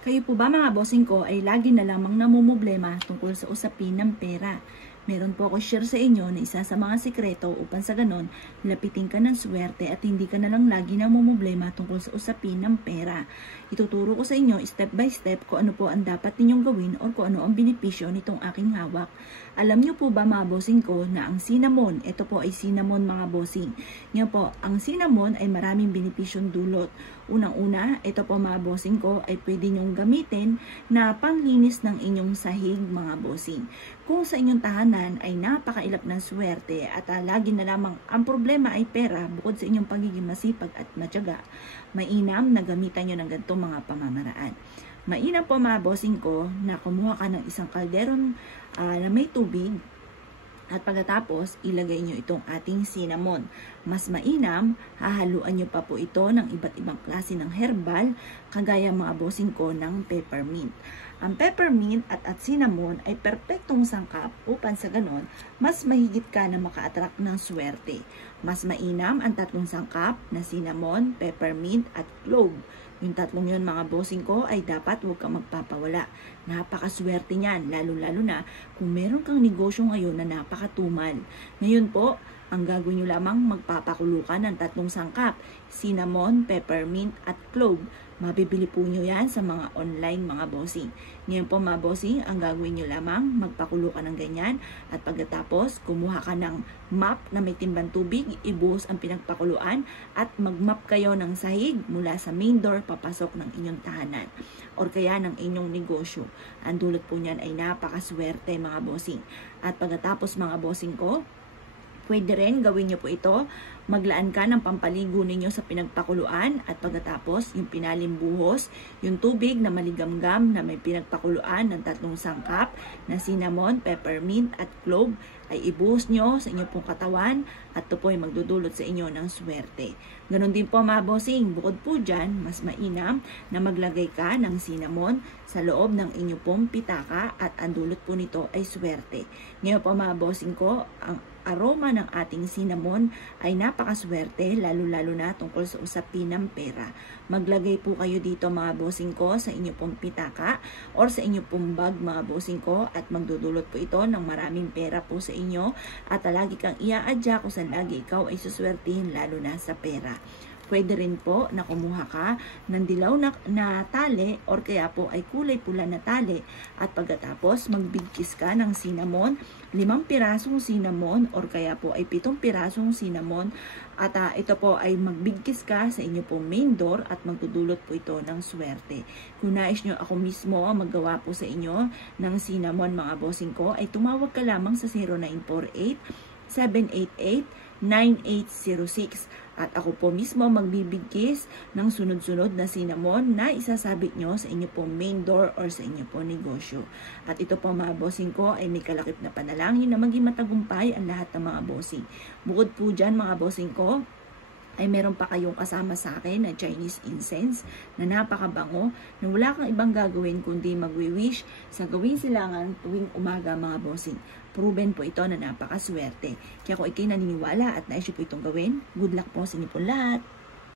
Kayo po ba mga bossing ko ay lagi na lamang namumblema tungkol sa usapin ng pera? Meron po ako share sa inyo na isa sa mga sikreto upang sa ganon, lapitin ka ng swerte at hindi ka na lang lagi namumblema tungkol sa usapin ng pera. Ituturo ko sa inyo step by step kung ano po ang dapat ninyong gawin o kung ano ang benepisyo nitong aking hawak. Alam nyo po ba mga bossing ko na ang cinnamon, ito po ay cinnamon mga bossing. Ngayon po, ang cinnamon ay maraming benepisyong dulot. Unang-una, ito po mga bossing ko ay pwede nyong gamitin na panglinis ng inyong sahig mga bossing. Kung sa inyong tahanan ay napakailap ng swerte at lagi na lamang ang problema ay pera bukod sa inyong pagiging masipag at matyaga, mainam na gamitan nyo ng ganitong mga pamamaraan. Mainam po mga bossing ko na kumuha ka ng isang kalderon na may tubig at pagkatapos ilagay nyo itong ating cinnamon. Mas mainam, hahaluan nyo pa po ito ng iba't ibang klase ng herbal kagaya mga bossing ko ng peppermint. Ang peppermint at cinnamon ay perpektong sangkap upang sa ganon, mas mahigit ka na maka-attract ng swerte. Mas mainam ang tatlong sangkap na cinnamon, peppermint at clove. Yung tatlong yun mga bossing ko ay dapat huwag kang magpapawala. Napakaswerte niyan, lalo-lalo na kung meron kang negosyo ngayon na napakatumal. Ngayon po, ang gagawin nyo lamang magpapakulo ka ng tatlong sangkap, cinnamon, peppermint at clove. Mabibili po nyo yan sa mga online mga bossing. Ngayon po mga bossing, ang gagawin nyo lamang, magpakulo ka ng ganyan at pagkatapos, kumuha ka ng mop na may timbang tubig, ibuhos ang pinagpakuluan at mag-mop kayo ng sahig mula sa main door papasok ng inyong tahanan or kaya ng inyong negosyo. Ang dulot po niyan ay napakaswerte mga bossing. At pagkatapos mga bossing ko, pwede rin gawin nyo po ito, maglaan ka ng pampaligo ninyo sa pinagpakuluan at pagkatapos yung pinalimbuhos, yung tubig na maligamgam na may pinagpakuluan ng tatlong sangkap na cinnamon, peppermint at clove ay ibuhos nyo sa inyong pong katawan at ito po ay magdudulot sa inyo ng swerte. Ganon din po mga bossing, bukod po dyan, mas mainam na maglagay ka ng cinnamon sa loob ng inyong pong pitaka at ang dulot po nito ay swerte. Ngayon po mga bossing ko, ang aroma ng ating cinnamon ay napakaswerte lalo-lalo na tungkol sa usapin ng pera. Maglagay po kayo dito mga bossing ko sa inyo pong pitaka or sa inyo pong bag mga bossing ko at magdudulot po ito ng maraming pera po sa inyo at lagi kang iaadya kung saan lagi ikaw ay suswertihin lalo na sa pera. Pwede rin po na kumuha ka ng dilaw na tali or kaya po ay kulay pula na tali at pagkatapos magbigkis ka ng cinnamon, 5 pirasong cinnamon or kaya po ay 7 pirasong cinnamon at ito po ay magbigkis ka sa inyo pong main door at magdudulot po ito ng swerte. Kung nais nyo ako mismo maggawa po sa inyo ng cinnamon mga bossing ko ay tumawag ka lamang sa 0948 788-9806 at ako po mismo magbibigkis ng sunod-sunod na cinnamon na isasabit nyo sa inyo pong main door or sa inyo pong negosyo. At ito po mga bossing ko ay may kalakip na panalangin na maging matagumpay ang lahat ng mga bossing. Bukod po dyan mga bossing ko, ay meron pa kayong kasama sa akin na Chinese incense na napakabango na wala kang ibang gagawin kundi magwi-wish sa gawin silangan tuwing umaga mga bossing. Proven po ito na napakaswerte. Kaya kung ikay naniniwala at nais po itong gawin, good luck po sa inyo po lahat.